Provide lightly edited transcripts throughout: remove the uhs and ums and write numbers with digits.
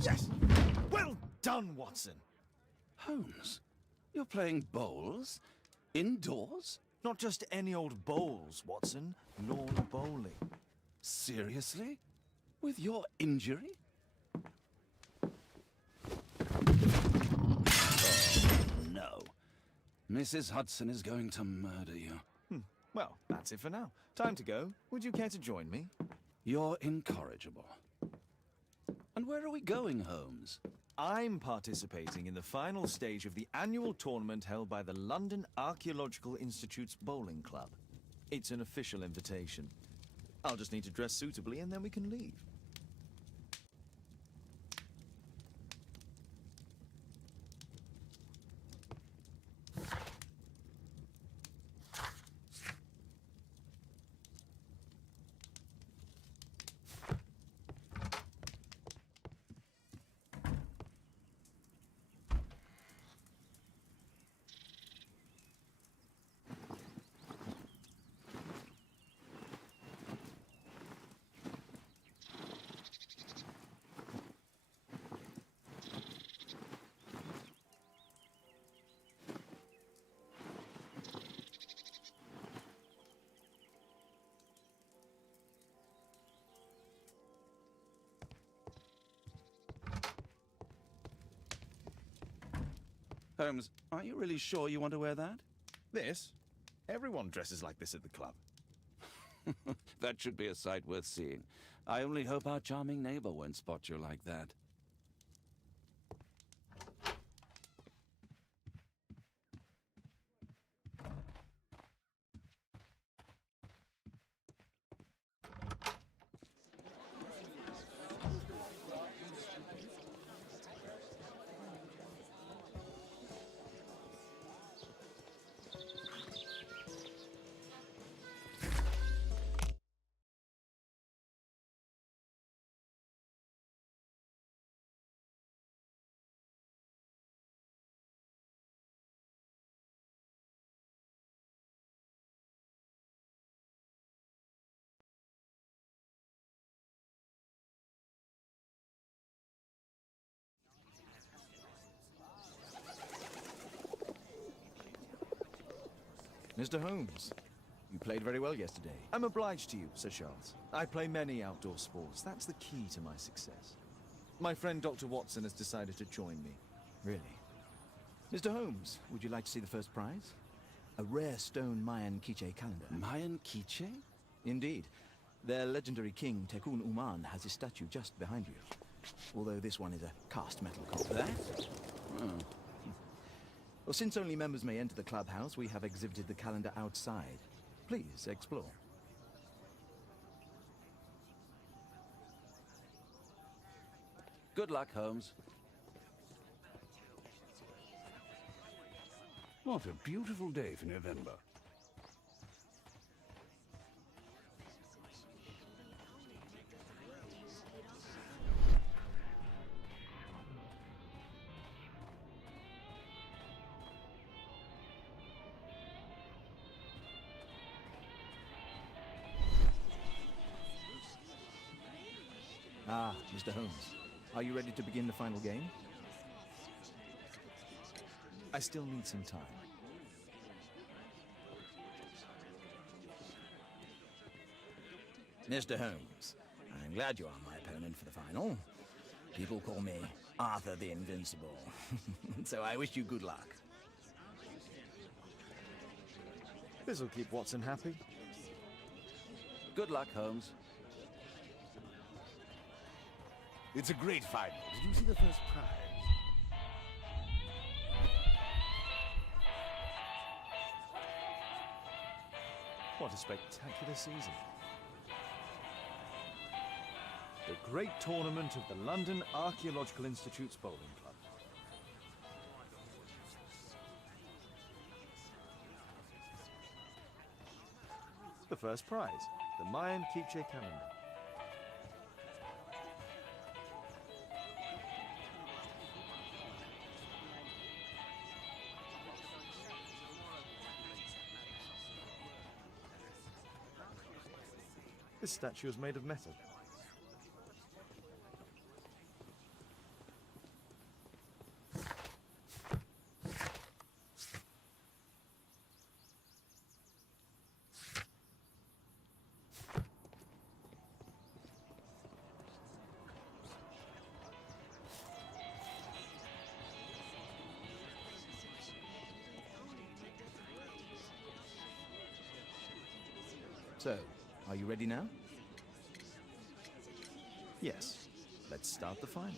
Yes! Well done, Watson. Holmes, you're playing bowls? Indoors? Not just any old bowls, Watson. Lawn bowling. Seriously? With your injury? Oh, no. Mrs. Hudson is going to murder you. Well, that's it for now. Time to go. Would you care to join me? You're incorrigible. And where are we going, Holmes? I'm participating in the final stage of the annual tournament held by the London Archaeological Institute's bowling club. It's an official invitation. I'll just need to dress suitably and then we can leave. Holmes, are you really sure you want to wear that? This? Everyone dresses like this at the club. That should be a sight worth seeing. I only hope our charming neighbor won't spot you like that. Mr. Holmes, you played very well yesterday. I'm obliged to you, Sir Charles. I play many outdoor sports. That's the key to my success. My friend Dr. Watson has decided to join me. Really? Mr. Holmes, would you like to see the first prize? A rare stone Mayan quiche calendar. Mayan quiche? Indeed. Their legendary king, Tekun Uman, has his statue just behind you. Although this one is a cast metal copy. That? Oh. Well, since only members may enter the clubhouse, we have exhibited the calendar outside. Please, explore. Good luck, Holmes. What a beautiful day for November. Ah, Mr. Holmes. Are you ready to begin the final game? I still need some time. Mr. Holmes, I'm glad you are my opponent for the final. People call me Arthur the Invincible. So I wish you good luck. This'll keep Watson happy. Good luck, Holmes. It's a great final. Did you see the first prize? What a spectacular season. The great tournament of the London Archaeological Institute's bowling club. The first prize, the Mayan quiche calendar. This statue is made of metal. So, are you ready now? Yes. Let's start the final.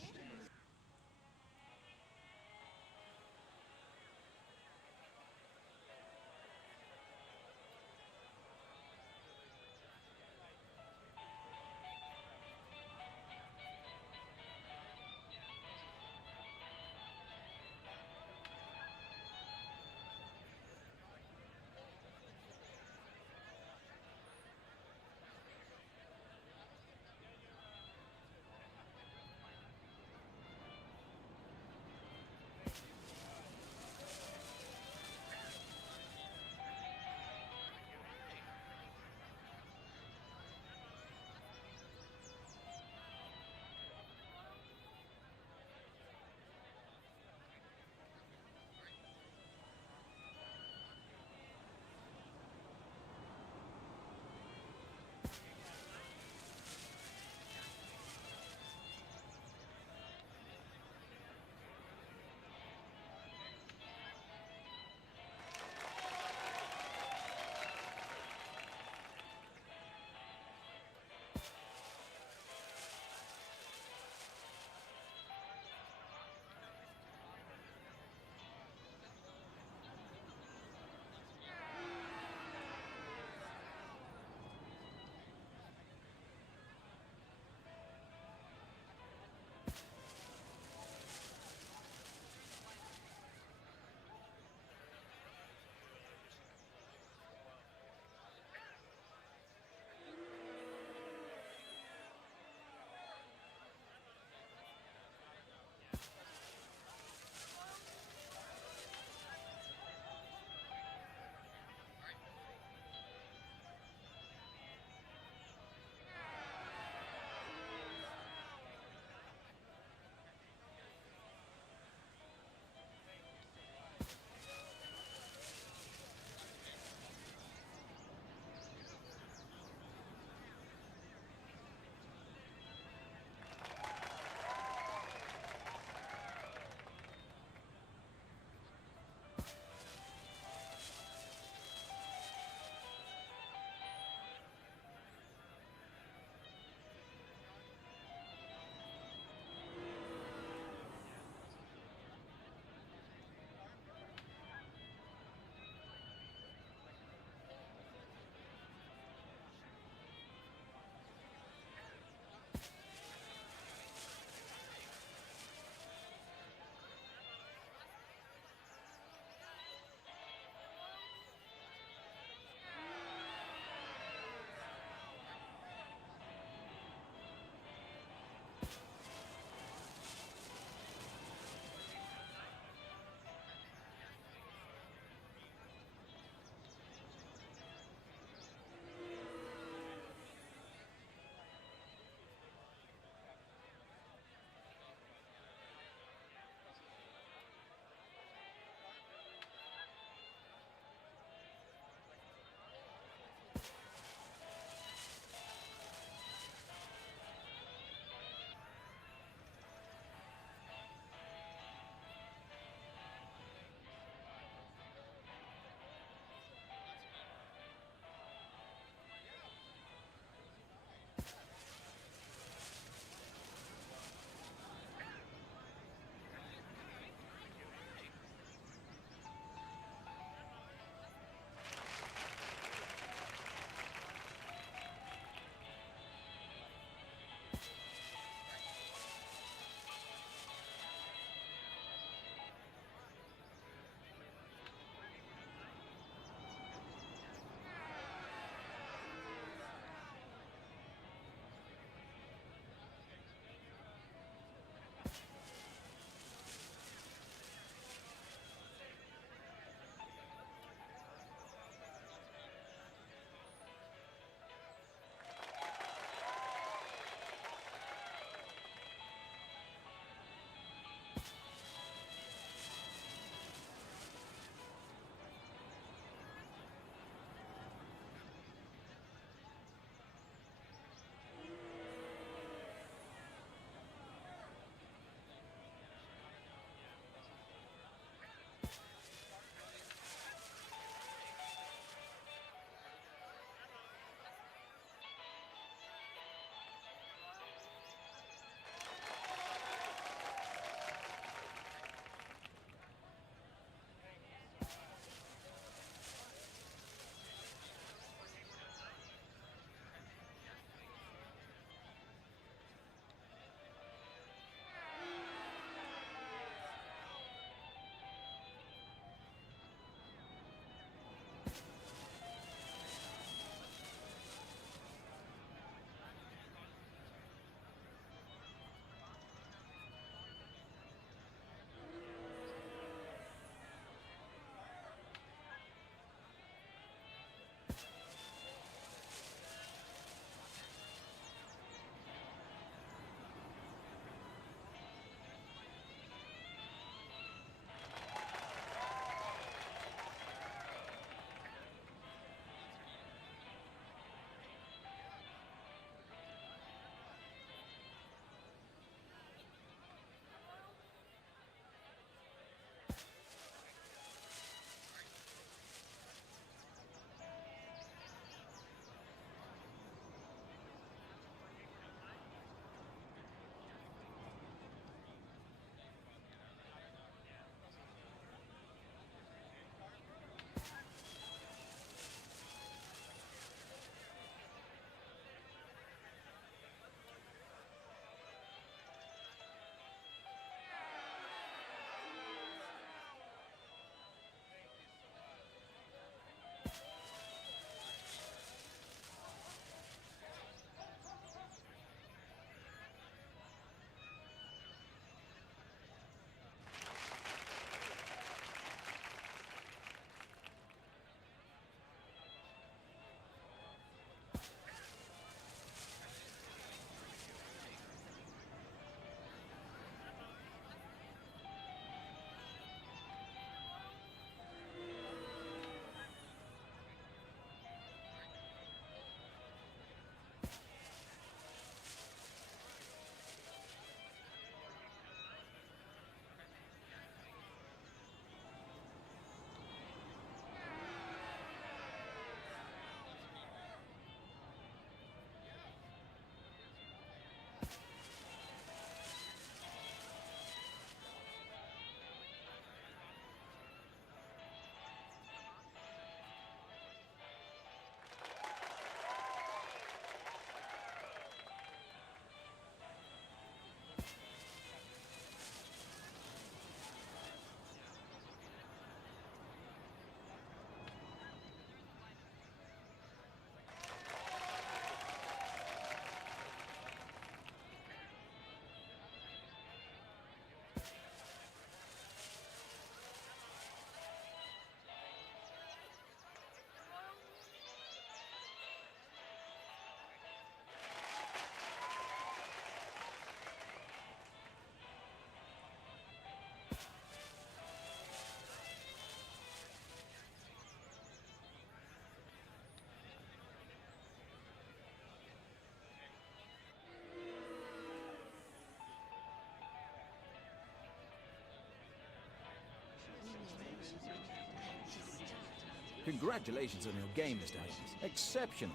Congratulations on your game, Mr. Holmes. Exceptional.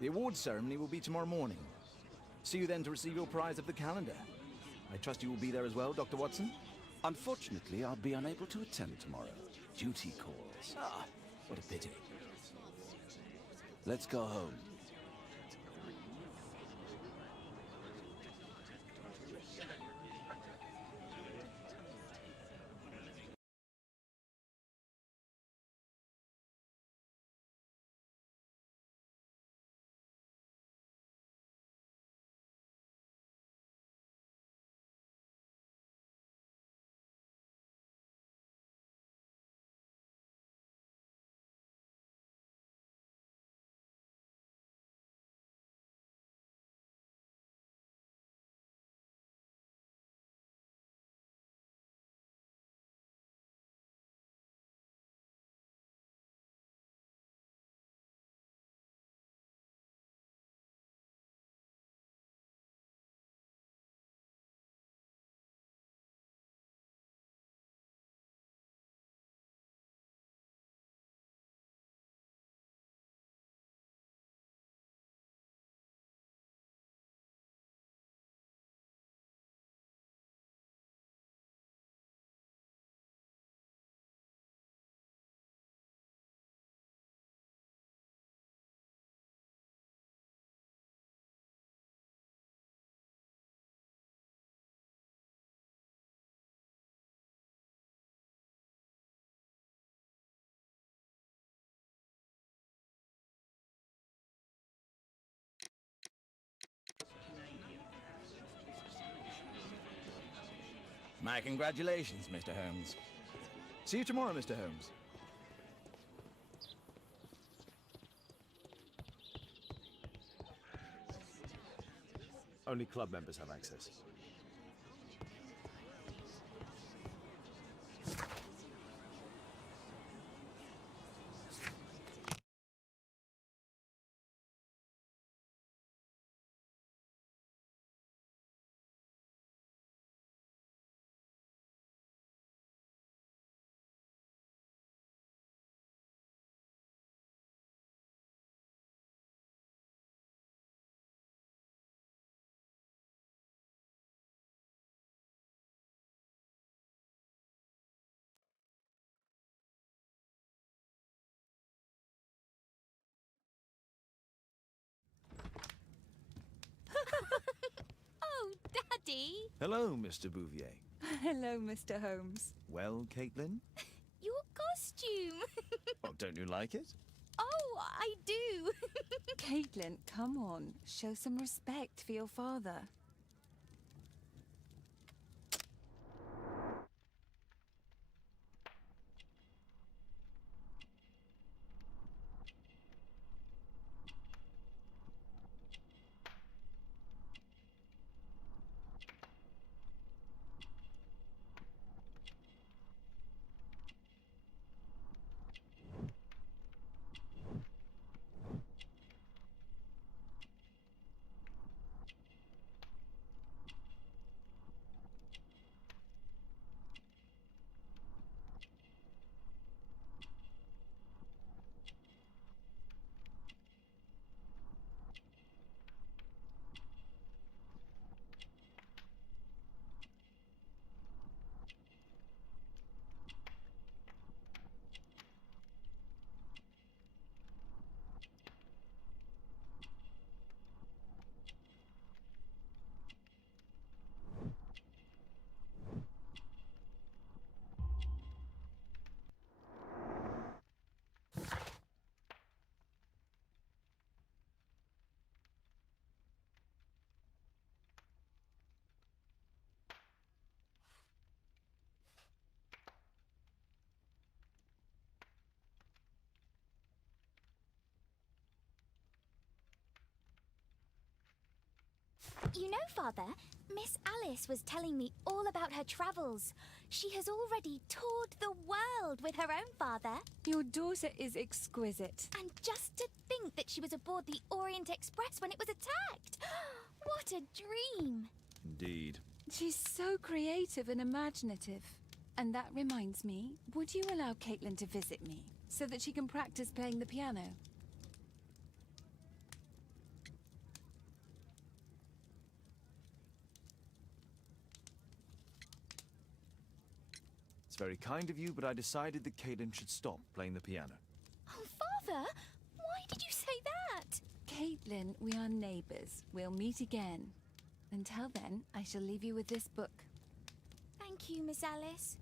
The awards ceremony will be tomorrow morning. See you then to receive your prize of the calendar. I trust you will be there as well, Dr. Watson? Unfortunately, I'll be unable to attend tomorrow. Duty calls. Ah, what a pity. Let's go home. My congratulations, Mr. Holmes. See you tomorrow, Mr. Holmes. Only club members have access. Oh, Daddy! Hello, Mr. Bouvier. Hello, Mr. Holmes. Well, Caitlin? Your costume! Oh, don't you like it? Oh, I do! Caitlin, come on. Show some respect for your father. You know, Father, Miss Alice was telling me all about her travels. She has already toured the world with her own father. Your daughter is exquisite. And just to think that she was aboard the Orient Express when it was attacked. What a dream! Indeed. She's so creative and imaginative. And that reminds me, would you allow Caitlin to visit me? so that she can practice playing the piano. It's very kind of you, but I decided that Caitlin should stop playing the piano. Oh, Father! Why did you say that? Caitlin, we are neighbours. We'll meet again. Until then, I shall leave you with this book. Thank you, Miss Alice.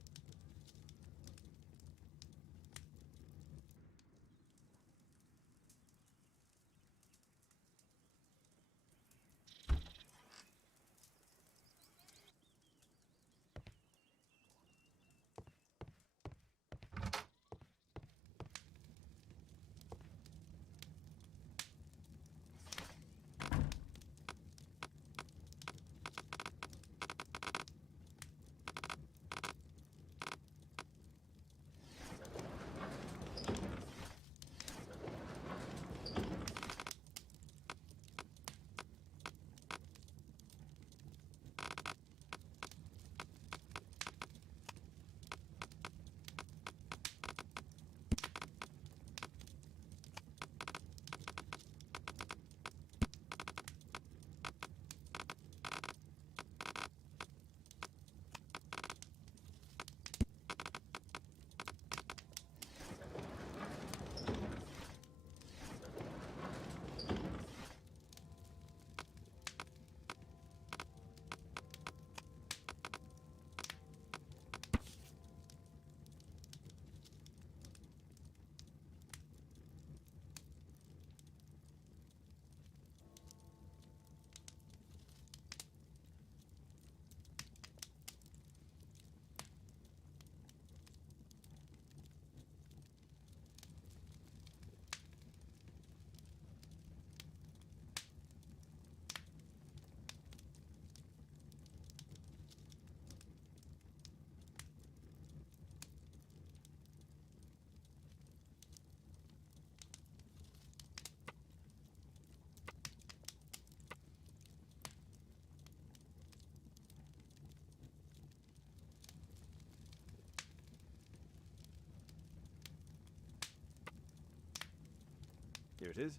Here it is.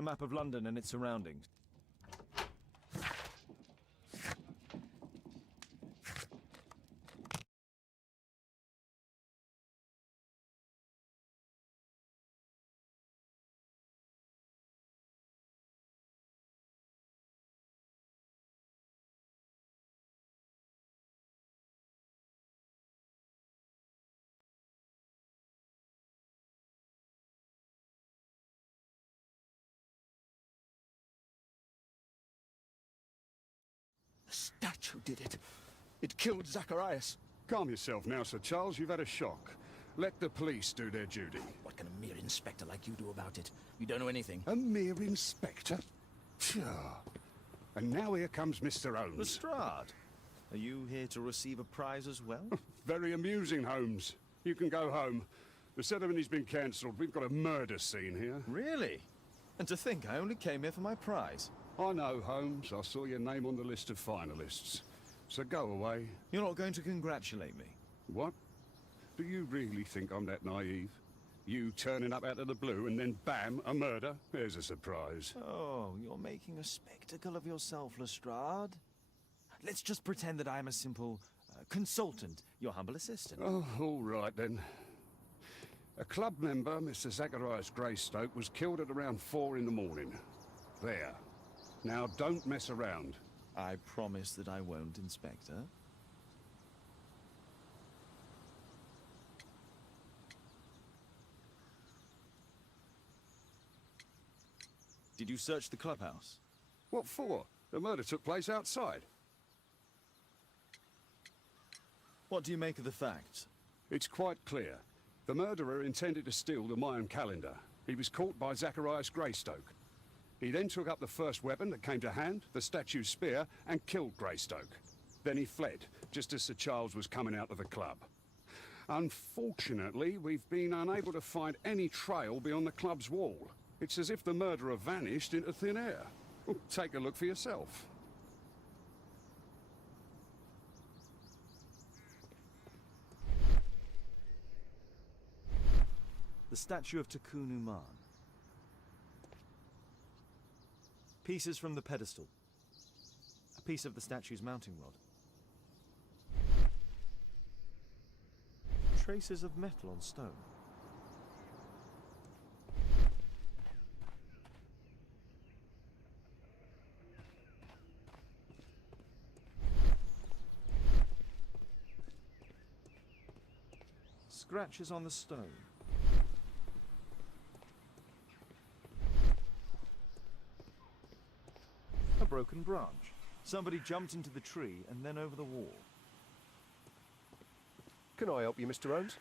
A map of London and its surroundings. The statue did it. It killed Zacharias. Calm yourself now, Sir Charles. You've had a shock. Let the police do their duty. What can a mere inspector like you do about it? You don't know anything. A mere inspector? Phew. And now here comes Mr. Holmes. Lestrade, are you here to receive a prize as well? Very amusing, Holmes. You can go home. The ceremony's been cancelled. We've got a murder scene here. Really? And to think I only came here for my prize. I know, Holmes. I saw your name on the list of finalists. So go away. You're not going to congratulate me? What? Do you really think I'm that naive? You turning up out of the blue and then bam, a murder? There's a surprise. Oh, you're making a spectacle of yourself, Lestrade. Let's just pretend that I'm a simple consultant, your humble assistant. Oh, all right then. A club member, Mr. Zacharias Greystoke, was killed at around 4 in the morning. There. Now don't mess around. I promise that I won't, Inspector. Did you search the clubhouse? What for? The murder took place outside. What do you make of the facts? It's quite clear. The murderer intended to steal the Mayan calendar. He was caught by Zacharias Greystoke. He then took up the first weapon that came to hand, the statue's spear, and killed Greystoke. Then he fled, just as Sir Charles was coming out of the club. Unfortunately, we've been unable to find any trail beyond the club's wall. It's as if the murderer vanished into thin air. Well, take a look for yourself. The statue of Takun Uman. Pieces from the pedestal. A piece of the statue's mounting rod. Traces of metal on stone. Scratches on the stone. A broken branch. Somebody jumped into the tree and then over the wall. Can I help you, Mr. Holmes?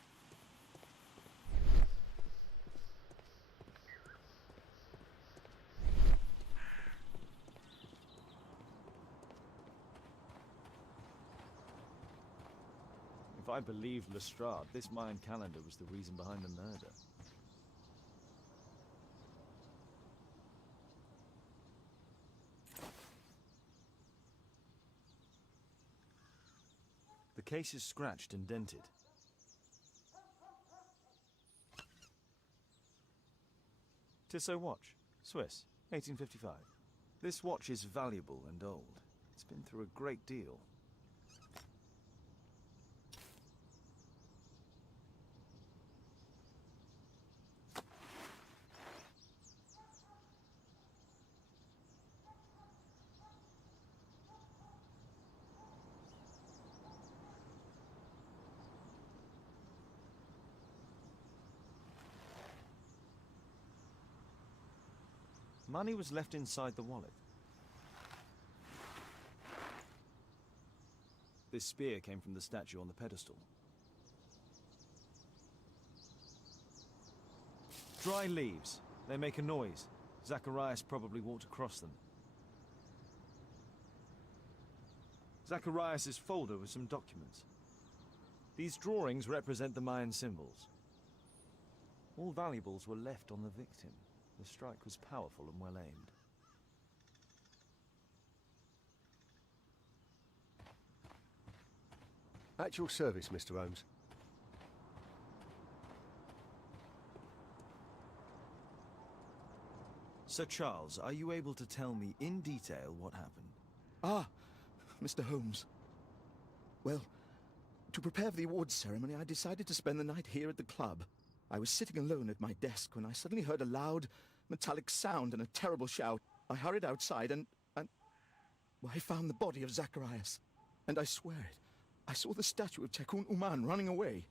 If I believed Lestrade, this Mayan calendar was the reason behind the murder. The case is scratched and dented. Tissot watch, Swiss, 1855. This watch is valuable and old. It's been through a great deal. Money was left inside the wallet. This spear came from the statue on the pedestal. Dry leaves. They make a noise. Zacharias probably walked across them. Zacharias' folder with some documents. These drawings represent the Mayan symbols. All valuables were left on the victim. The strike was powerful and well aimed. At your service, Mr. Holmes. Sir Charles, are you able to tell me in detail what happened? Ah, Mr. Holmes. Well, to prepare for the awards ceremony, I decided to spend the night here at the club. I was sitting alone at my desk when I suddenly heard a loud, metallic sound and a terrible shout. I hurried outside and well, I found the body of Zacharias. And I swear it, I saw the statue of Tekun Uman running away.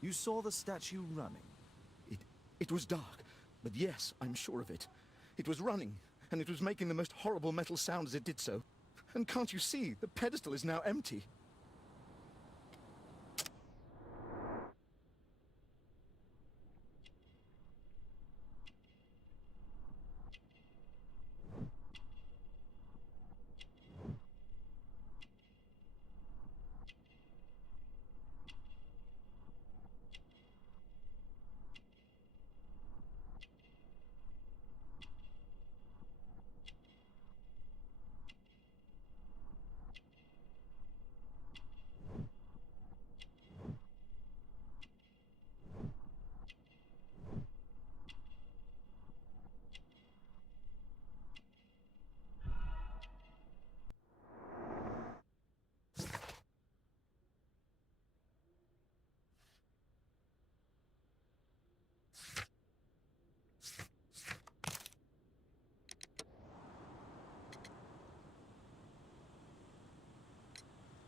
You saw the statue running? It was dark, but yes, I'm sure of it. It was running, and it was making the most horrible metal sound as it did so. And can't you see, the pedestal is now empty.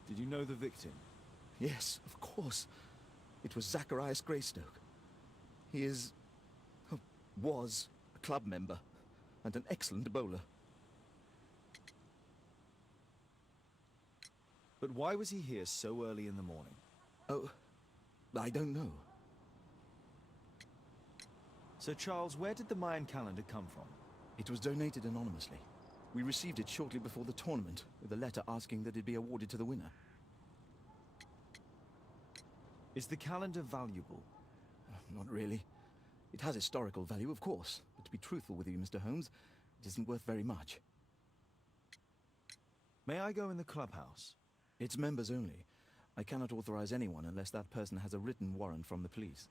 Did you know the victim? Yes, of course. It was Zacharias Greystoke. He is... oh, was a club member and an excellent bowler. But why was he here so early in the morning? Oh, I don't know. Sir Charles, where did the Mayan calendar come from? It was donated anonymously. We received it shortly before the tournament, with a letter asking that it be awarded to the winner. Is the calendar valuable? Not really. It has historical value, of course, but to be truthful with you, Mr. Holmes, it isn't worth very much. May I go in the clubhouse? It's members only. I cannot authorize anyone unless that person has a written warrant from the police.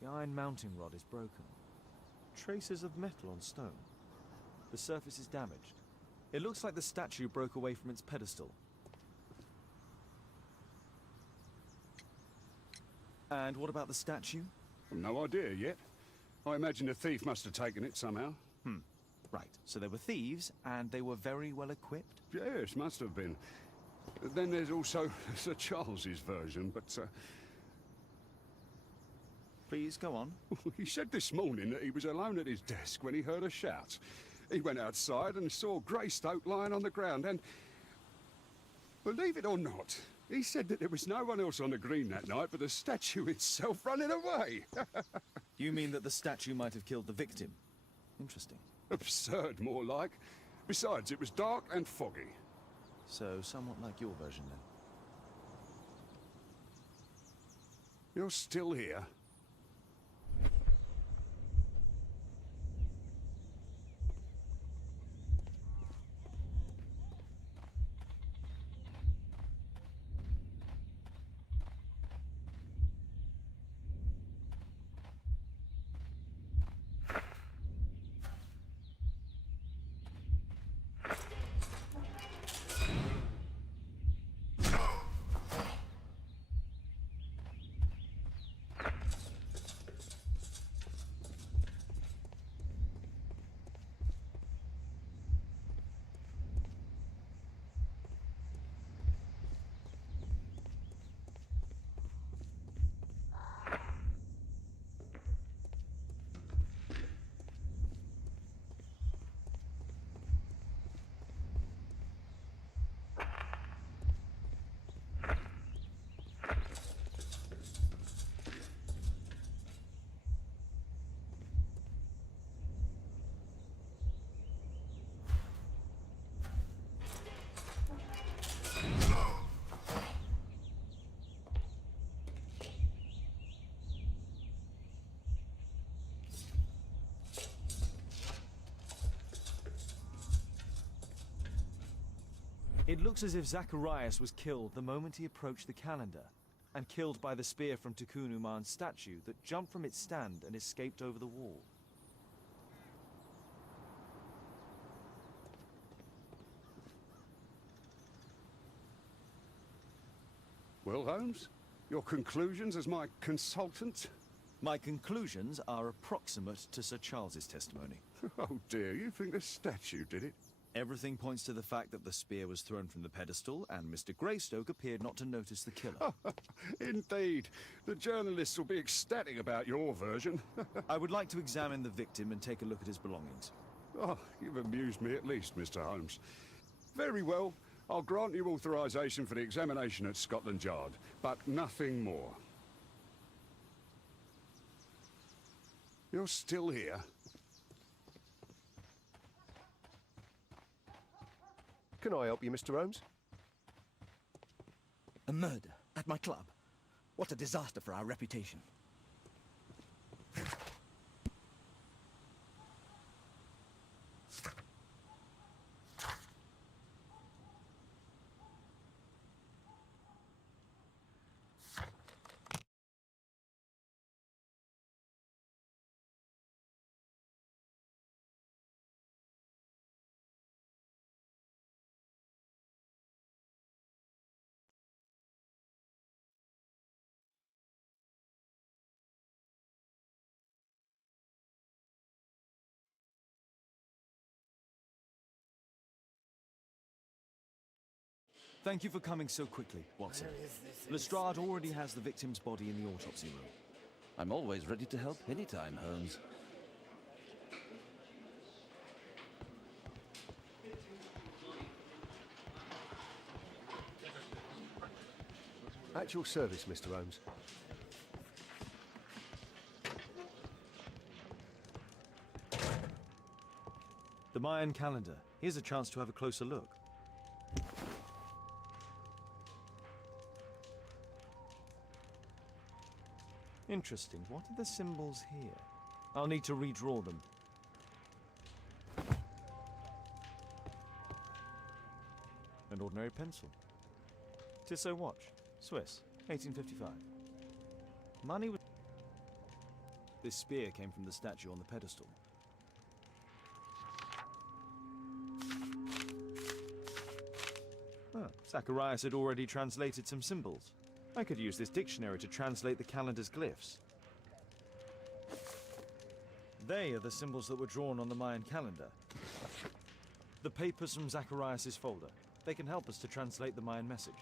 The iron mounting rod is broken. Traces of metal on stone. The surface is damaged. It looks like the statue broke away from its pedestal. And what about the statue? No idea yet. I imagine a thief must have taken it somehow. Right, so they were thieves, and they were very well equipped? Yes, must have been. Then there's also Sir Charles's version, but Please, go on. he said this morning that he was alone at his desk when he heard a shout. He went outside and saw Greystoke lying on the ground, and believe it or not, he said that there was no one else on the green that night but the statue itself running away. You mean that the statue might have killed the victim? Interesting. Absurd, more like. Besides, it was dark and foggy. So, somewhat like your version, then. You're still here? It looks as if Zacharias was killed the moment he approached the calendar, and killed by the spear from Tikkun Uman's statue that jumped from its stand and escaped over the wall. Well, Holmes, your conclusions as my consultant? My conclusions are approximate to Sir Charles's testimony. Oh dear, you think the statue did it? Everything points to the fact that the spear was thrown from the pedestal, and Mr. Greystoke appeared not to notice the killer. Indeed. The journalists will be ecstatic about your version. I would like to examine the victim and take a look at his belongings. Oh, you've amused me at least, Mr. Holmes. Very well. I'll grant you authorization for the examination at Scotland Yard, but nothing more. You're still here? Can I help you, Mr. Holmes? A murder at my club. What a disaster for our reputation. Thank you for coming so quickly, Watson. Lestrade already has the victim's body in the autopsy room. I'm always ready to help anytime, Holmes. At your service, Mr. Holmes. The Mayan calendar. Here's a chance to have a closer look. Interesting. What are the symbols here? I'll need to redraw them. An ordinary pencil. Tissot watch. Swiss. 1855. Money was... This spear came from the statue on the pedestal. Ah, Zacharias had already translated some symbols. I could use this dictionary to translate the calendar's glyphs. They are the symbols that were drawn on the Mayan calendar. The papers from Zacharias' folder. They can help us to translate the Mayan message.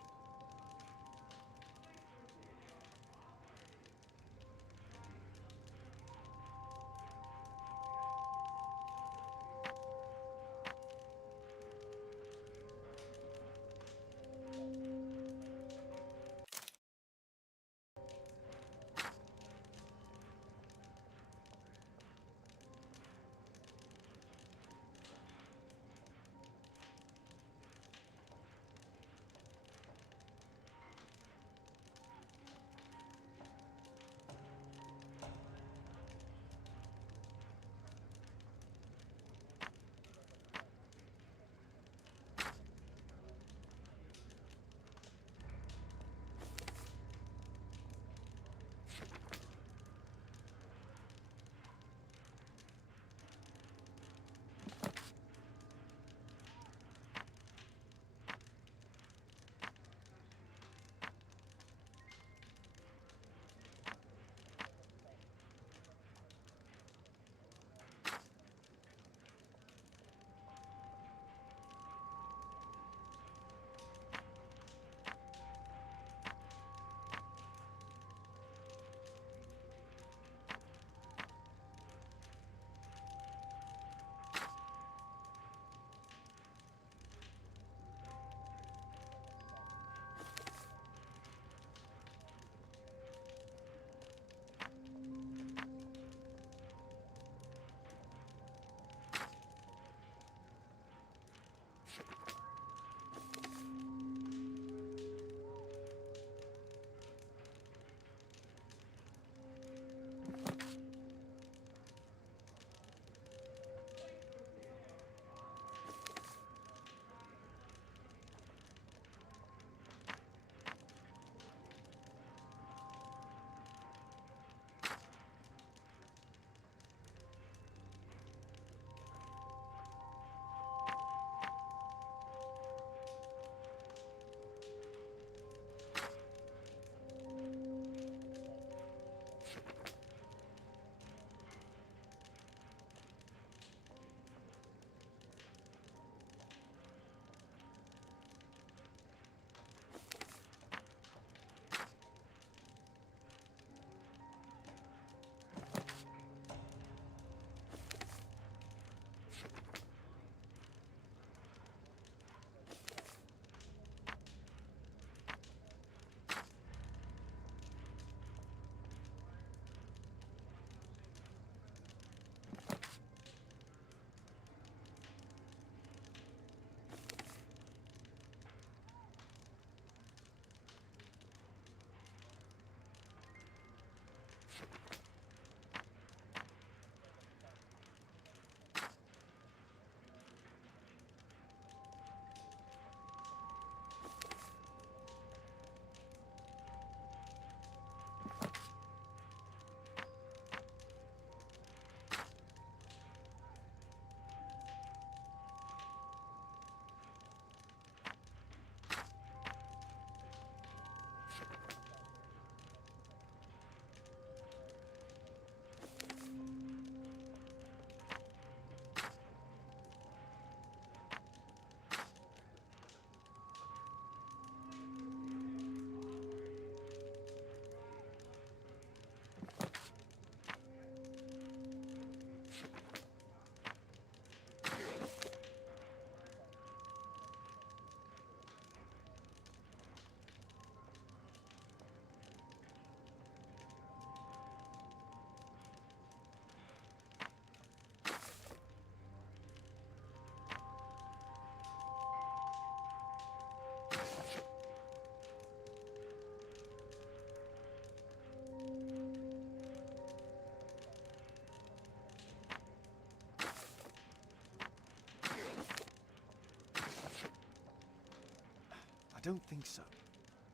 don't think so.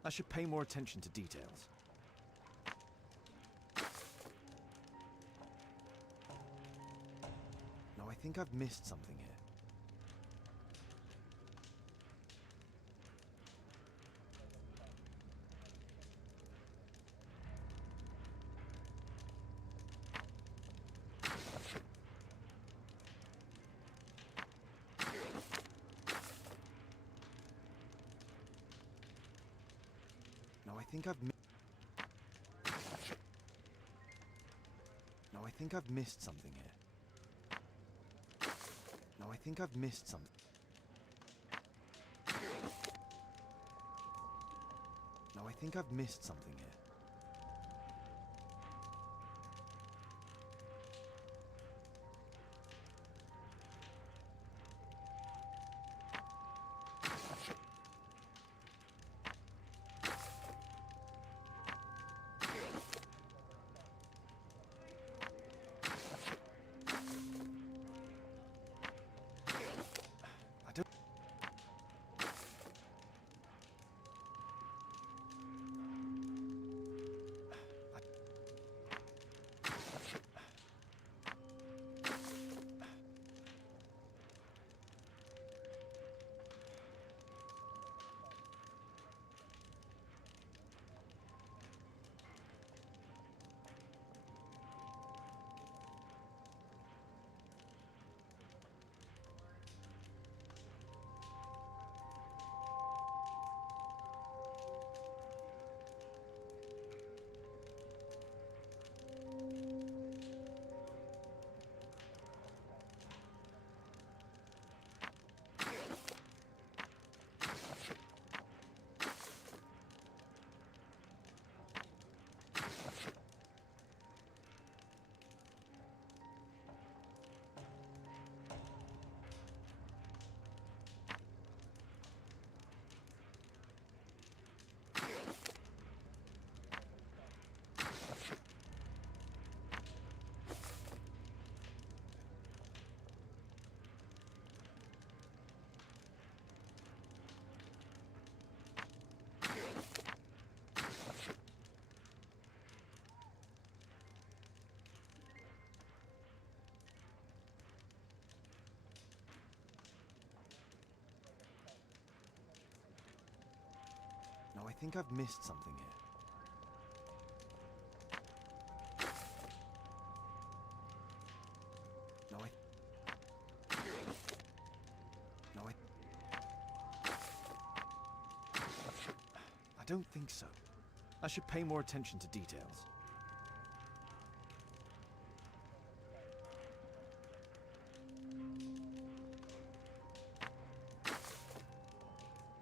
I should pay more attention to details. No, I think I've missed something here. No, I think I've No, I think I've missed something here. No, I think I've missed something. No, I think I've missed something here. I don't. No, I think I've missed something here. No, I don't think so. I should pay more attention to details.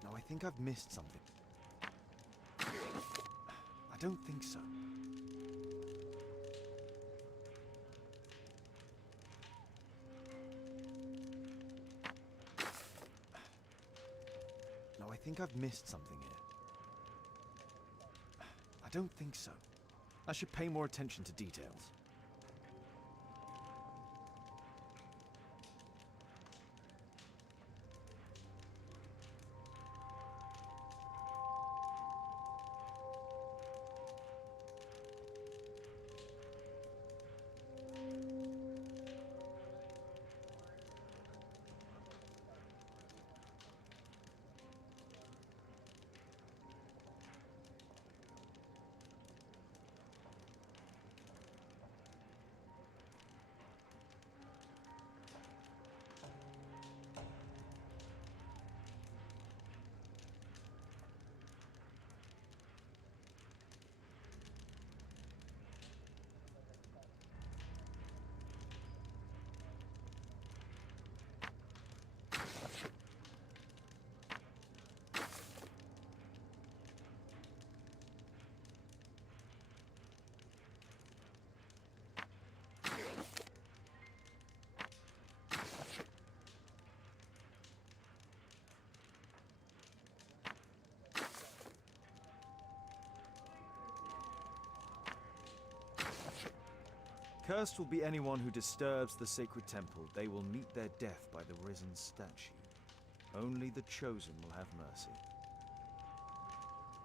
No, I think I've missed something. I don't think so. No, I think I've missed something here. I don't think so. I should pay more attention to details. Cursed will be anyone who disturbs the sacred temple. They will meet their death by the risen statue. Only the chosen will have mercy.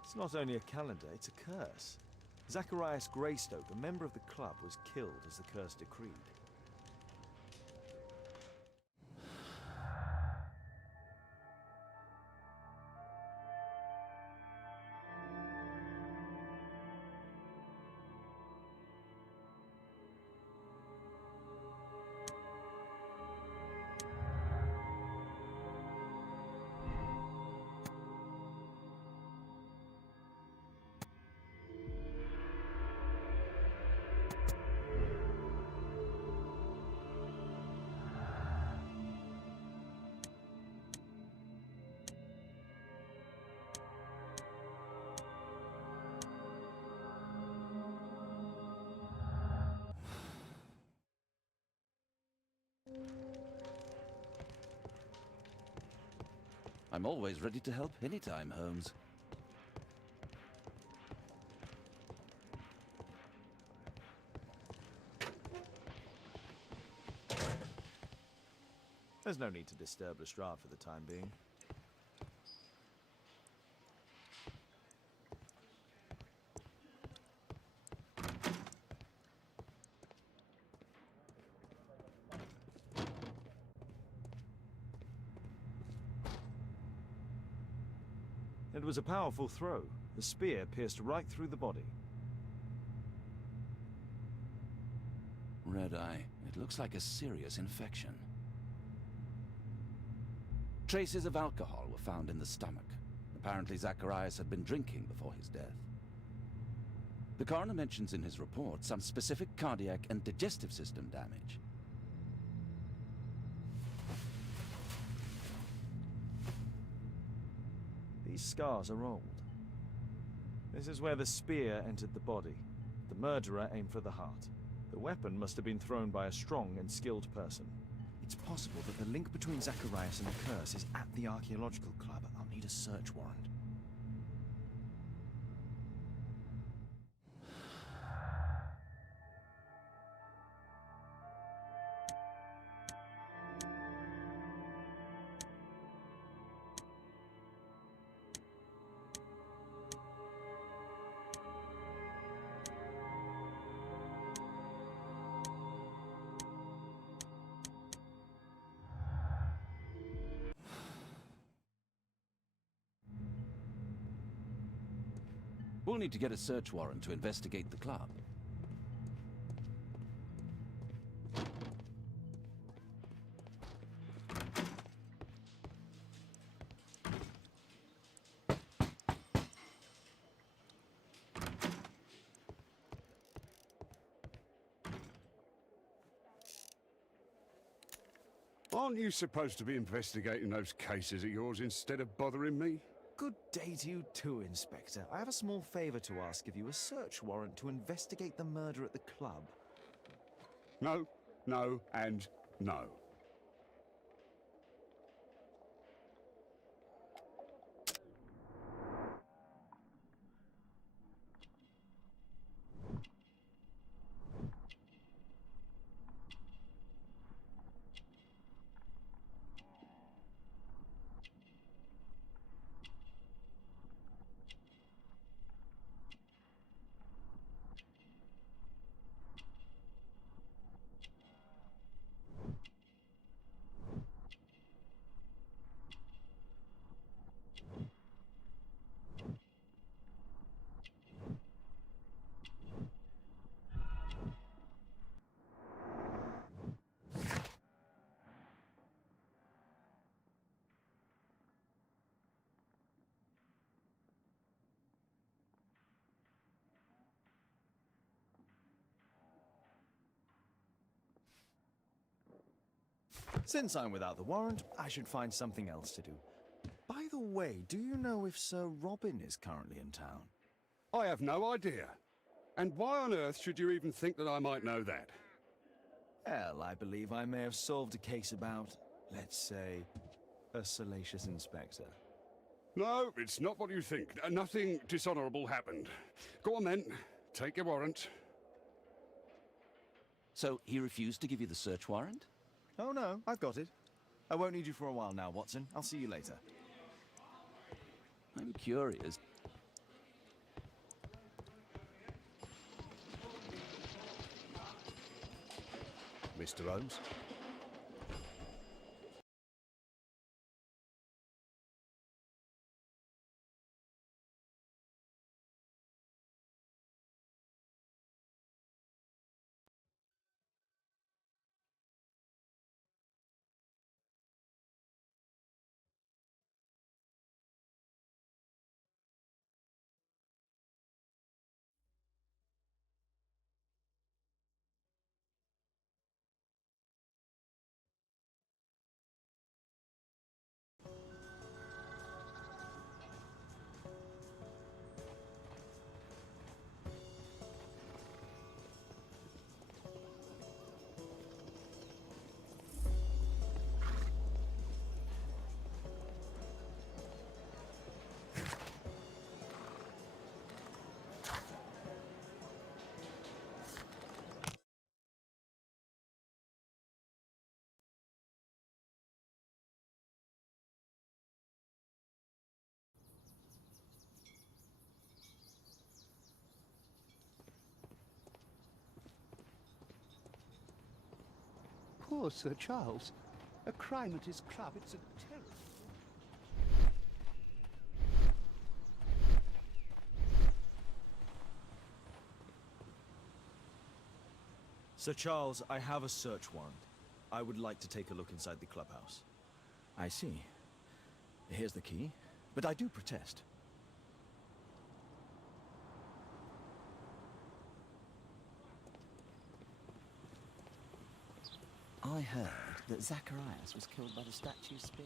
It's not only a calendar, it's a curse. Zacharias Greystoke, a member of the club, was killed as the curse decreed. I'm always ready to help anytime, Holmes. There's no need to disturb Lestrade for the time being. It was a powerful throw. The spear pierced right through the body. Red eye. It looks like a serious infection. Traces of alcohol were found in the stomach. Apparently Zacharias had been drinking before his death. The coroner mentions in his report some specific cardiac and digestive system damage. These scars are old. This is where the spear entered the body. The murderer aimed for the heart. The weapon must have been thrown by a strong and skilled person. It's possible that the link between Zacharias and the curse is at the archaeological club. I'll need a search warrant. We'll need to get a search warrant to investigate the club. Aren't you supposed to be investigating those cases of yours instead of bothering me? Good day to you too, Inspector. I have a small favor to ask of you, a search warrant to investigate the murder at the club. No, no, and no. Since I'm without the warrant, I should find something else to do. By the way, do you know if Sir Robin is currently in town? I have no idea. And why on earth should you even think that I might know that? Well, I believe I may have solved a case about, let's say, a salacious inspector. No, it's not what you think. Nothing dishonorable happened. Go on then. Take your warrant. So he refused to give you the search warrant? Oh no, I've got it. I won't need you for a while now, Watson. I'll see you later. I'm curious. Mr. Holmes. Poor Sir Charles. A crime at his club. It's a terrible... Sir Charles, I have a search warrant. I would like to take a look inside the clubhouse. I see. Here's the key, but I do protest. I heard that Zacharias was killed by the statue's spear.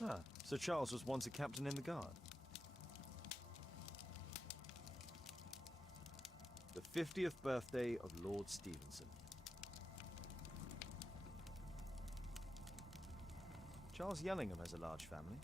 Ah, Sir Charles was once a captain in the guard. The 50th birthday of Lord Stevenson. Charles Yellingham has a large family.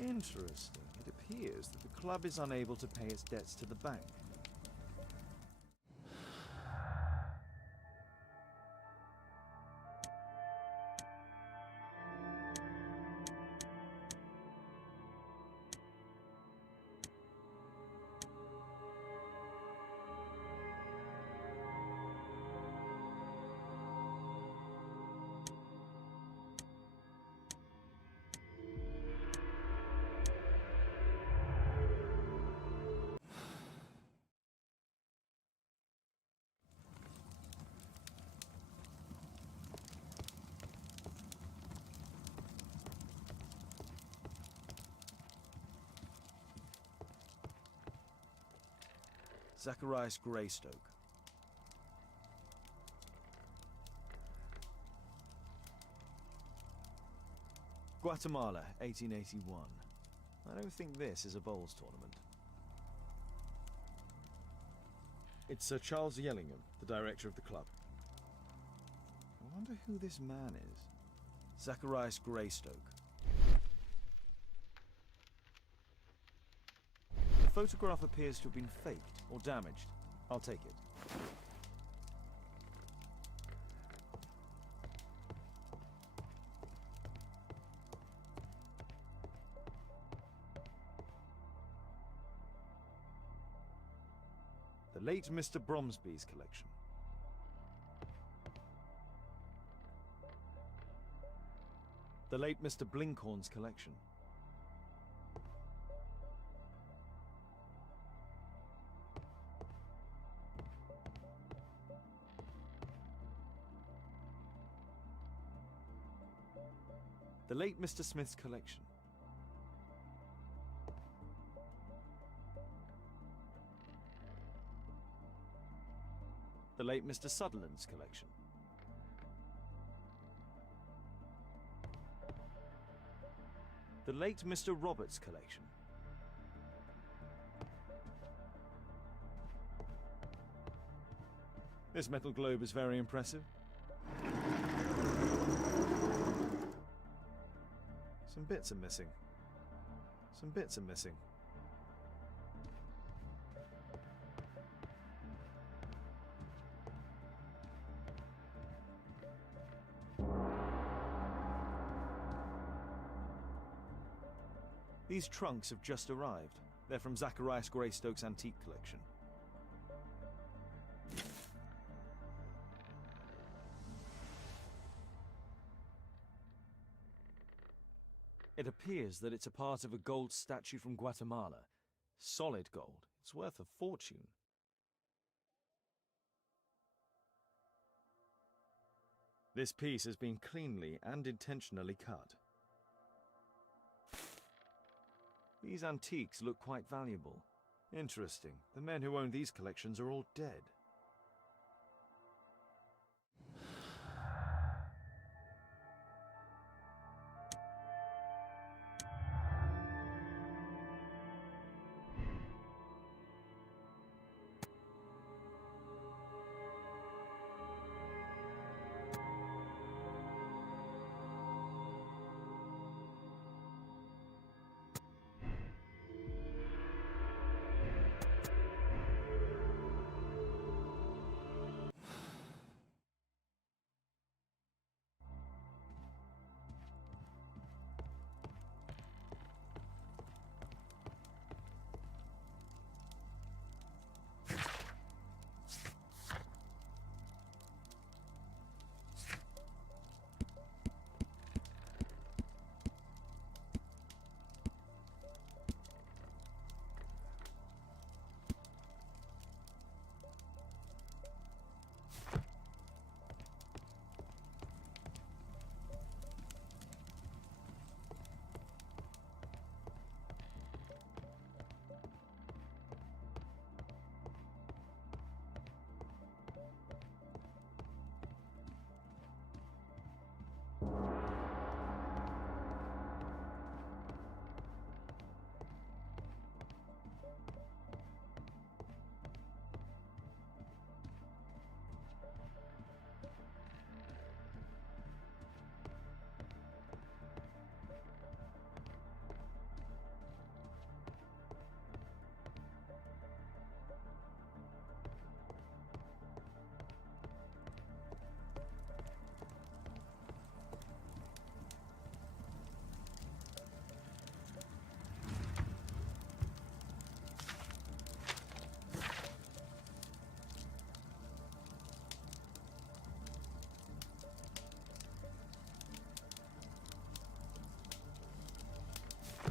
Interesting. It appears that the club is unable to pay its debts to the bank. Zacharias Greystoke. Guatemala, 1881. I don't think this is a bowls tournament. It's Sir Charles Yellingham, the director of the club. I wonder who this man is. Zacharias Greystoke. The photograph appears to have been faked or damaged. I'll take it. The late Mr. Bromsby's collection. The late Mr. Blinkhorn's collection. The late Mr. Smith's collection. The late Mr. Sutherland's collection. The late Mr. Roberts' collection. This metal globe is very impressive. Some bits are missing. Some bits are missing. These trunks have just arrived. They're from Zacharias Greystoke's antique collection. It appears that it's a part of a gold statue from Guatemala. Solid gold. It's worth a fortune. This piece has been cleanly and intentionally cut. These antiques look quite valuable. Interesting. The men who own these collections are all dead.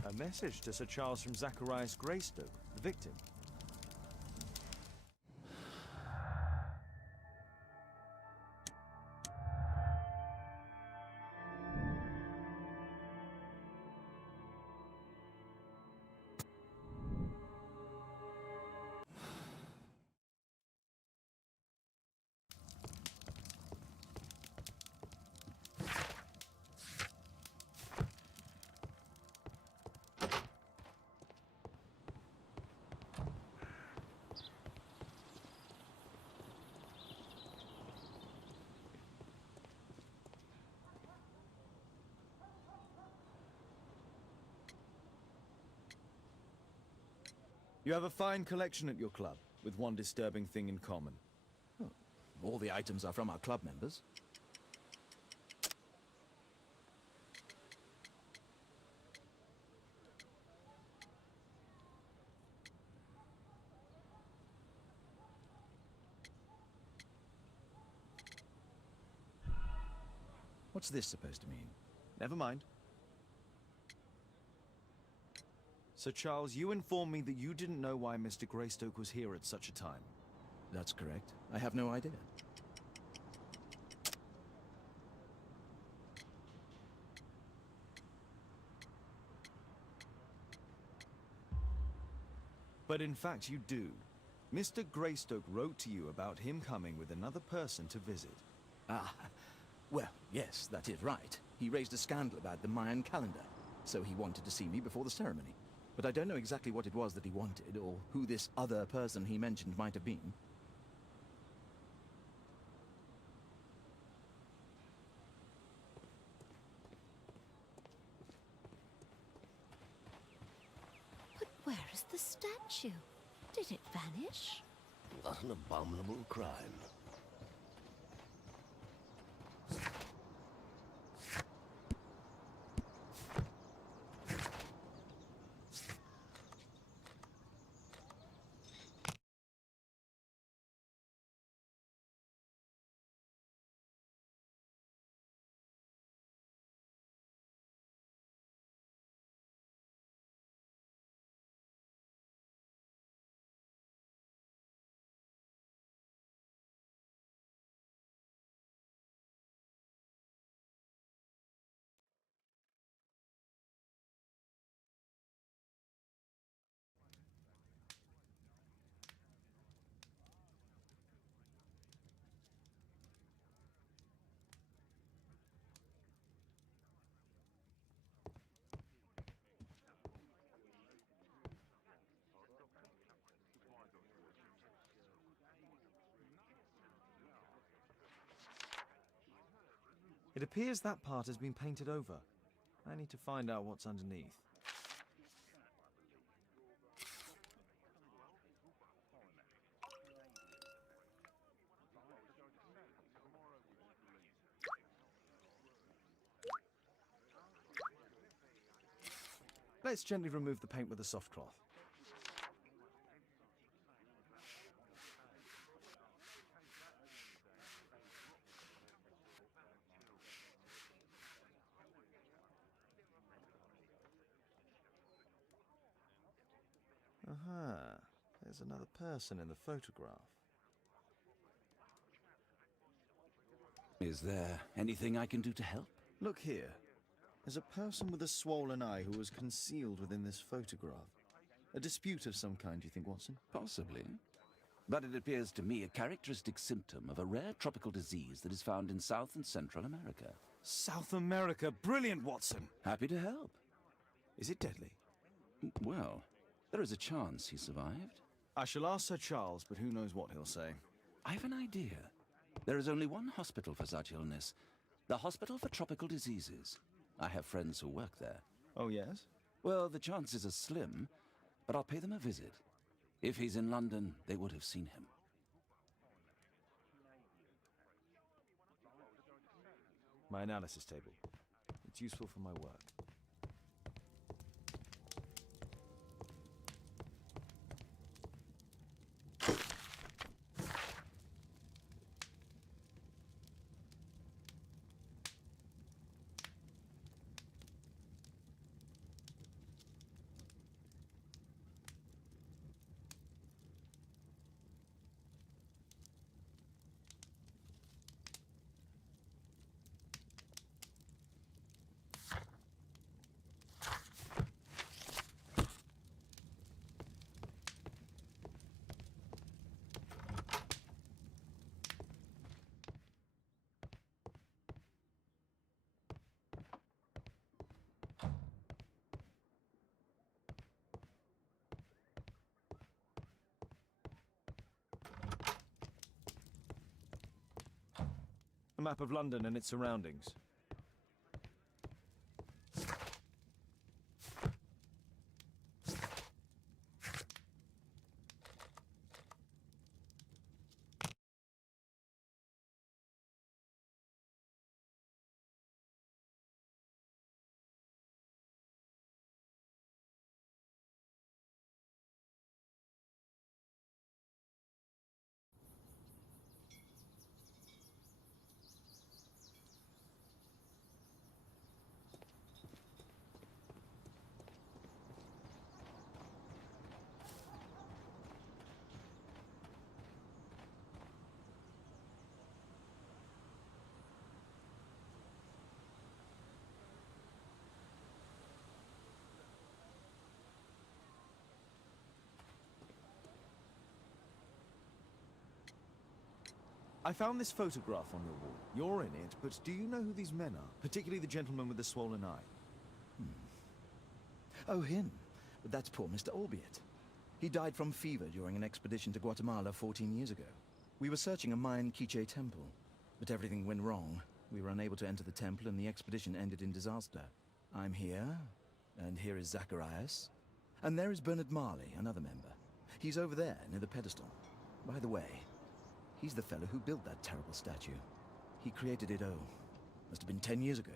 A message to Sir Charles from Zacharias Greystoke, the victim. You have a fine collection at your club, with one disturbing thing in common. Oh, all the items are from our club members. What's this supposed to mean? Never mind. Sir Charles, you informed me that you didn't know why Mr. Greystoke was here at such a time. That's correct. I have no idea. But in fact you do. Mr. Greystoke wrote to you about him coming with another person to visit. Ah, well, yes, that is right. He raised a scandal about the Mayan calendar, so he wanted to see me before the ceremony. But I don't know exactly what it was that he wanted, or who this other person he mentioned might have been. But where is the statue? Did it vanish? What an abominable crime. It appears that part has been painted over. I need to find out what's underneath. Let's gently remove the paint with a soft cloth. Aha, there's another person in the photograph. Is there anything I can do to help? Look here. There's a person with a swollen eye who was concealed within this photograph. A dispute of some kind, do you think, Watson? Possibly. But it appears to me a characteristic symptom of a rare tropical disease that is found in South and Central America. South America! Brilliant, Watson! Happy to help. Is it deadly? Well, there is a chance he survived. I shall ask Sir Charles, but who knows what he'll say. I have an idea. There is only one hospital for such illness. The Hospital for Tropical Diseases. I have friends who work there. Oh, yes? Well, the chances are slim, but I'll pay them a visit. If he's in London, they would have seen him. My analysis table. It's useful for my work. A map of London and its surroundings. I found this photograph on your wall. You're in it, but do you know who these men are? Particularly the gentleman with the swollen eye. Oh, him. But that's poor Mr. Albiot. He died from fever during an expedition to Guatemala 14 years ago. We were searching a Mayan Quiche temple, but everything went wrong. We were unable to enter the temple and the expedition ended in disaster. I'm here, and here is Zacharias. And there is Bernard Marley, another member. He's over there, near the pedestal. By the way, he's the fellow who built that terrible statue. He created it, must have been 10 years ago.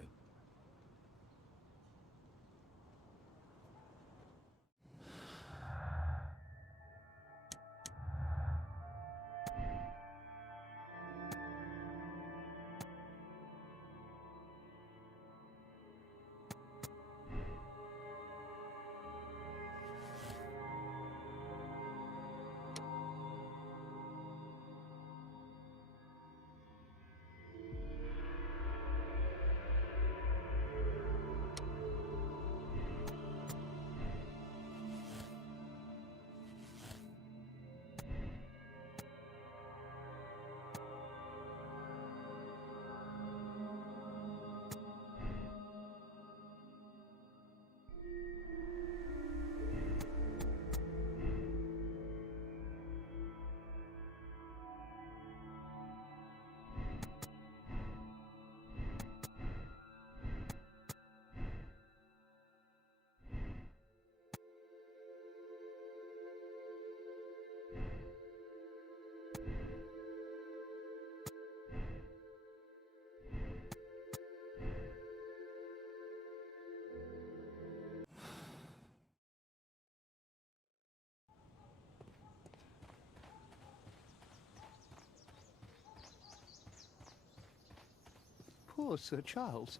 Poor Sir Charles.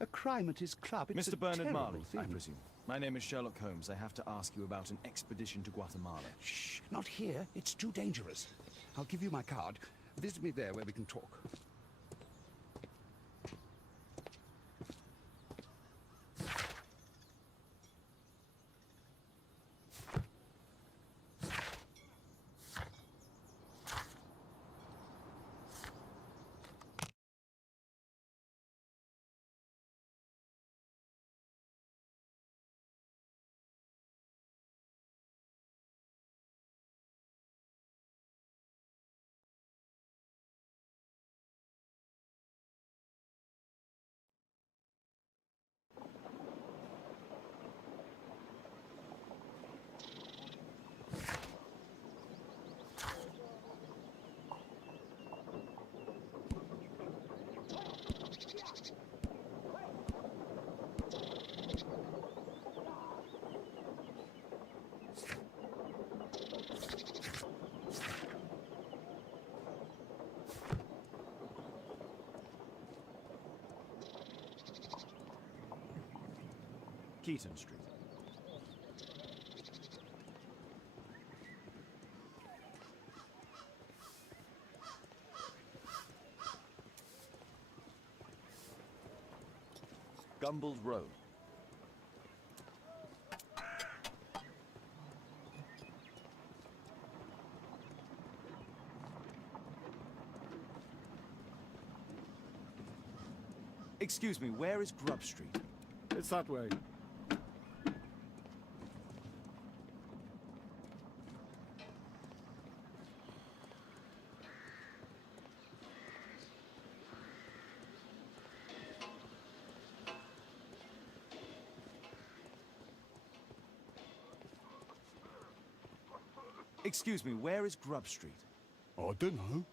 A crime at his club. It's Mr. Bernard Marley, thing. I presume. My name is Sherlock Holmes. I have to ask you about an expedition to Guatemala. Shh, not here. It's too dangerous. I'll give you my card. Visit me there where we can talk. Keaton Street. Gumballs Road. Excuse me, where is Grub Street? It's that way. Excuse me, where is Grub Street? I don't know.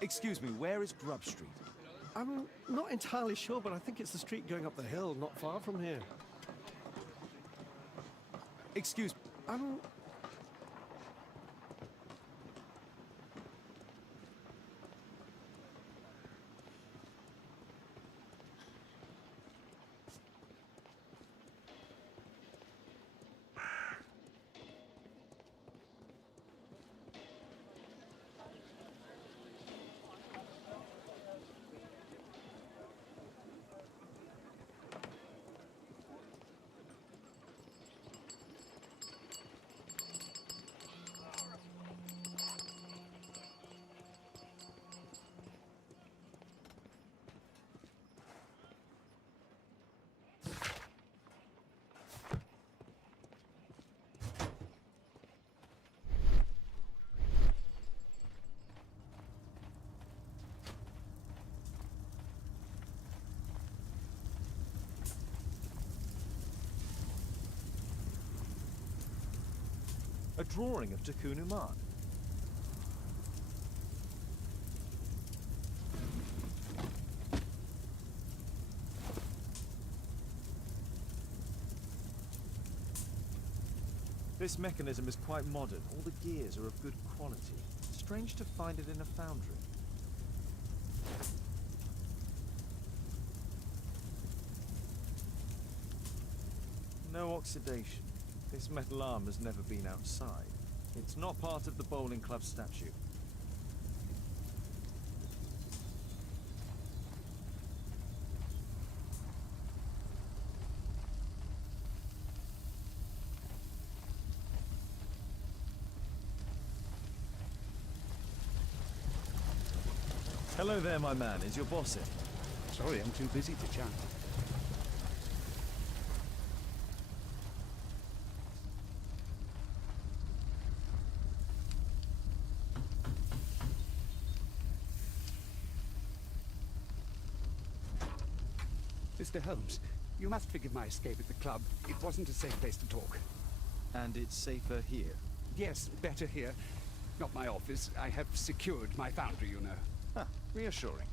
Excuse me, where is Grub Street? I'm not entirely sure, but I think it's the street going up the hill, not far from here. Excuse me. A drawing of Tikkun Uman. This mechanism is quite modern. All the gears are of good quality. Strange to find it in a foundry. No oxidation. This metal arm has never been outside. It's not part of the bowling club statue. Hello there, my man. Is your boss in? Sorry, I'm too busy to chat. Mr. Holmes, you must forgive my escape at the club. It wasn't a safe place to talk. And it's safer here. Yes, better here. Not my office. I have secured my foundry, you know. Huh, reassuring.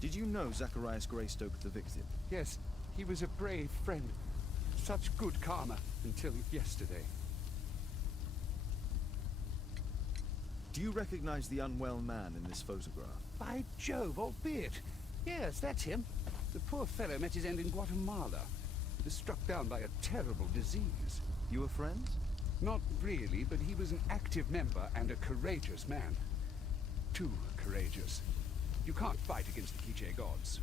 Did you know Zacharias Greystoke, the victim? Yes, he was a brave friend. Such good karma until yesterday. Do you recognize the unwell man in this photograph? By Jove, albeit. Yes, that's him. The poor fellow met his end in Guatemala. He was struck down by a terrible disease. You were friends? Not really, but he was an active member and a courageous man. Too courageous. You can't fight against the Quiche gods.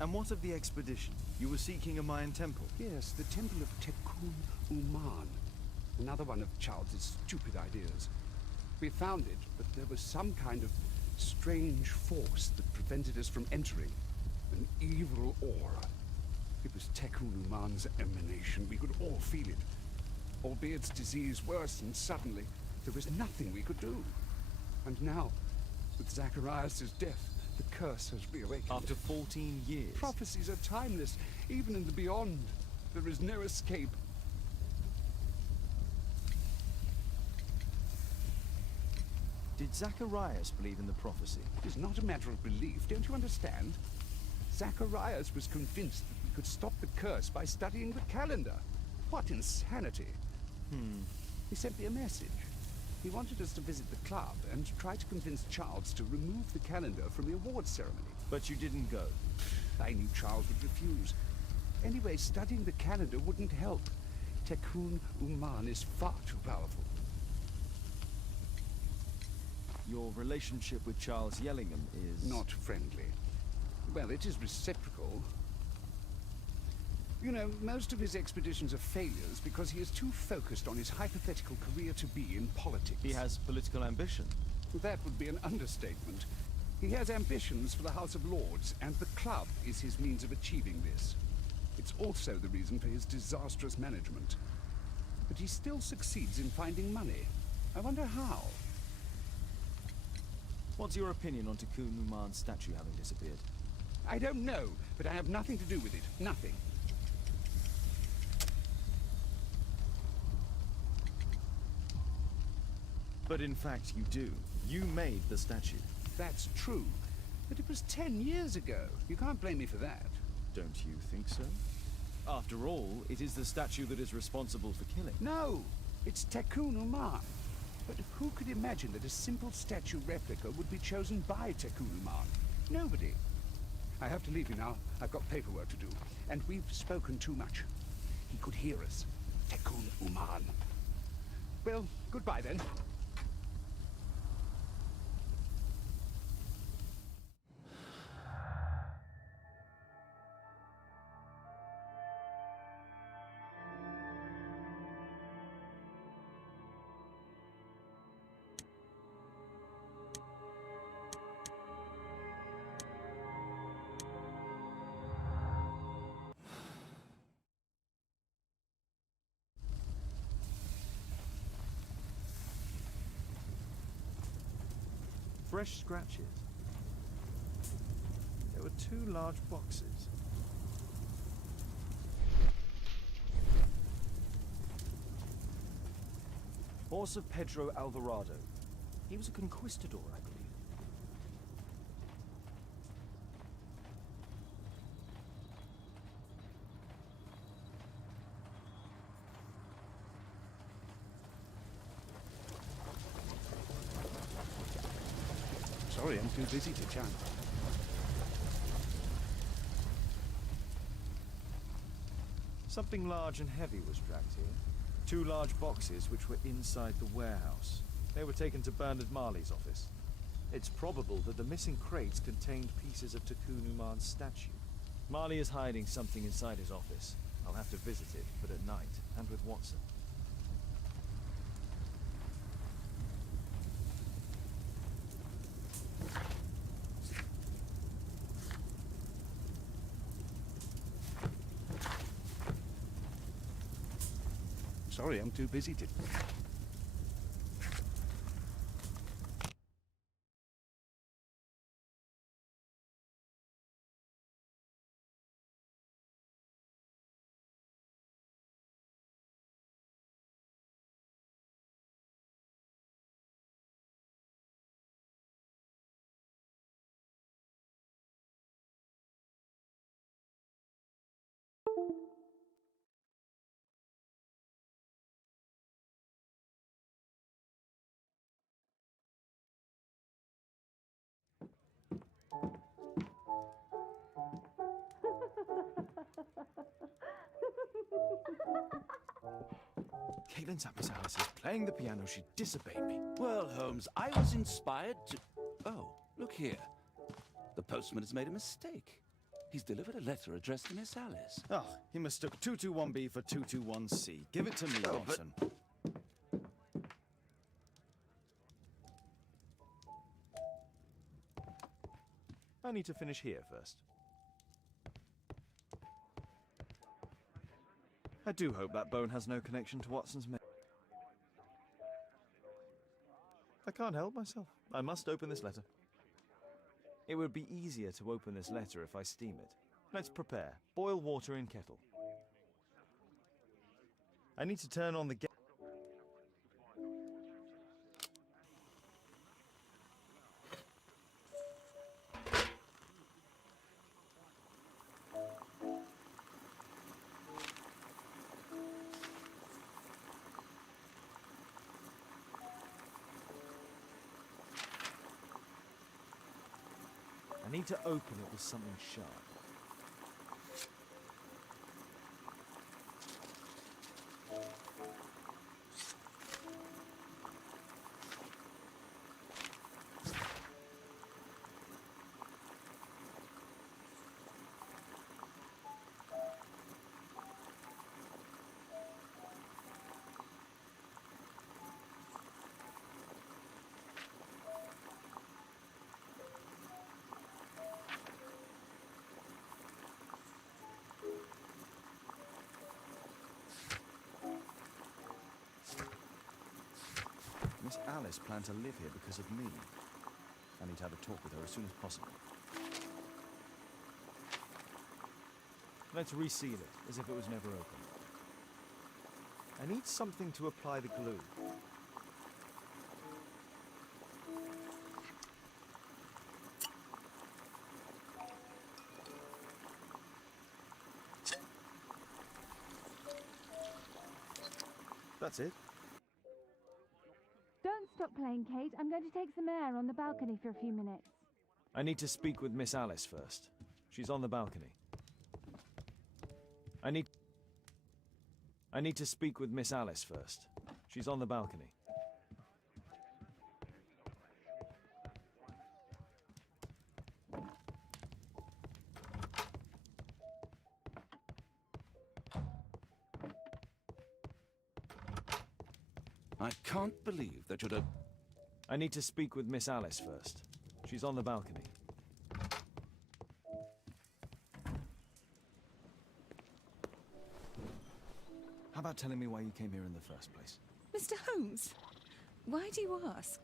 And what of the expedition? You were seeking a Mayan temple? Yes, the temple of Tikkun Uman. Another one of Charles's stupid ideas. We found it, but there was some kind of strange force that prevented us from entering. An evil aura. It was Tikkun Uman's emanation. We could all feel it. Albeit its disease worsened suddenly, there was nothing we could do. And now, with Zacharias' death, the curse has reawakened. After 14 years? Prophecies are timeless. Even in the beyond, there is no escape. Did Zacharias believe in the prophecy? It is not a matter of belief, don't you understand? Zacharias was convinced that we could stop the curse by studying the calendar. What insanity! He sent me a message. He wanted us to visit the club and try to convince Charles to remove the calendar from the awards ceremony. But you didn't go. I knew Charles would refuse. Anyway, studying the calendar wouldn't help. Tikkun Uman is far too powerful. Your relationship with Charles Yellingham is... Not friendly. Well, it is reciprocal. You know, most of his expeditions are failures because he is too focused on his hypothetical career to be in politics. He has political ambition. That would be an understatement. He has ambitions for the House of Lords, and the club is his means of achieving this. It's also the reason for his disastrous management. But he still succeeds in finding money. I wonder how. What's your opinion on Tikkun Uman's statue having disappeared? I don't know, but I have nothing to do with it. Nothing. But in fact, you do. You made the statue. That's true. But it was 10 years ago. You can't blame me for that. Don't you think so? After all, it is the statue that is responsible for killing. No! It's Tikkun Uman. But who could imagine that a simple statue replica would be chosen by Tekun Uman? Nobody. I have to leave you now. I've got paperwork to do. And we've spoken too much. He could hear us. Tekun Uman. Well, goodbye then. Fresh scratches. There were 2 large boxes. Horse of Pedro Alvarado. He was a conquistador, I believe. Sorry, I'm too busy to chat. Something large and heavy was dragged here. 2 large boxes which were inside the warehouse. They were taken to Bernard Marley's office. It's probable that the missing crates contained pieces of Tekun Uman's statue. Marley is hiding something inside his office. I'll have to visit it, but at night, and with Watson. Sorry, I'm too busy to... Caitlin Alice is playing the piano. She disobeyed me. Well, Holmes, I was inspired to... Oh, look here. The postman has made a mistake. He's delivered a letter addressed to Miss Alice. Oh, he mistook 221B for 221C. Give it to me, Oh, Watson. I need to finish here first. I do hope that bone has no connection to Watson's mail. I can't help myself. I must open this letter. It would be easier to open this letter if I steam it. Let's prepare. Boil water in kettle. I need to turn on the gas. I need to open it with something sharp. Miss Alice planned to live here because of me. I need to have a talk with her as soon as possible. Let's reseal it, as if it was never opened. I need something to apply the glue. That's it. Don't playing, Kate. I'm going to take some air on the balcony for a few minutes. I need to speak with Miss Alice first. She's on the balcony. I need to speak with Miss Alice first. She's on the balcony. I can't believe that you'd have... I need to speak with Miss Alice first. She's on the balcony. How about telling me why you came here in the first place? Mr. Holmes, why do you ask?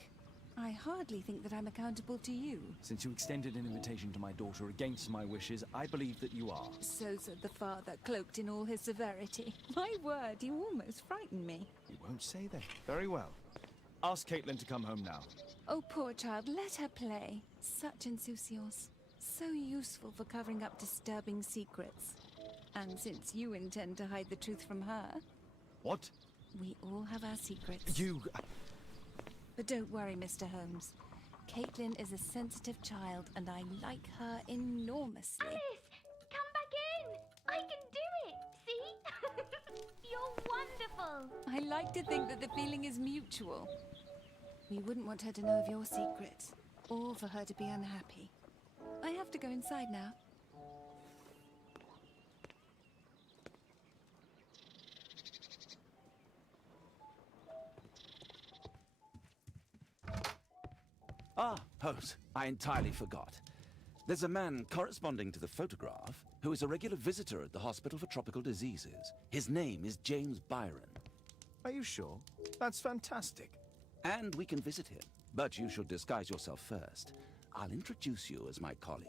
I hardly think that I'm accountable to you. Since you extended an invitation to my daughter against my wishes, I believe that you are. So said the father, cloaked in all his severity. My word, you almost frightened me. You won't say that. Very well. Ask Caitlin to come home now. Oh, poor child, let her play. Such insouciance. So useful for covering up disturbing secrets. And since you intend to hide the truth from her... What? We all have our secrets. You... But don't worry, Mr. Holmes. Caitlin is a sensitive child, and I like her enormously. Alice, come back in. I can do it. See? You're wonderful. I like to think that the feeling is mutual. We wouldn't want her to know of your secrets, or for her to be unhappy. I have to go inside now. Ah, Holmes, I entirely forgot. There's a man corresponding to the photograph who is a regular visitor at the Hospital for Tropical Diseases. His name is James Byron. Are you sure? That's fantastic. And we can visit him, but you should disguise yourself first. I'll introduce you as my colleague.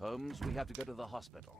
Holmes, we have to go to the hospital.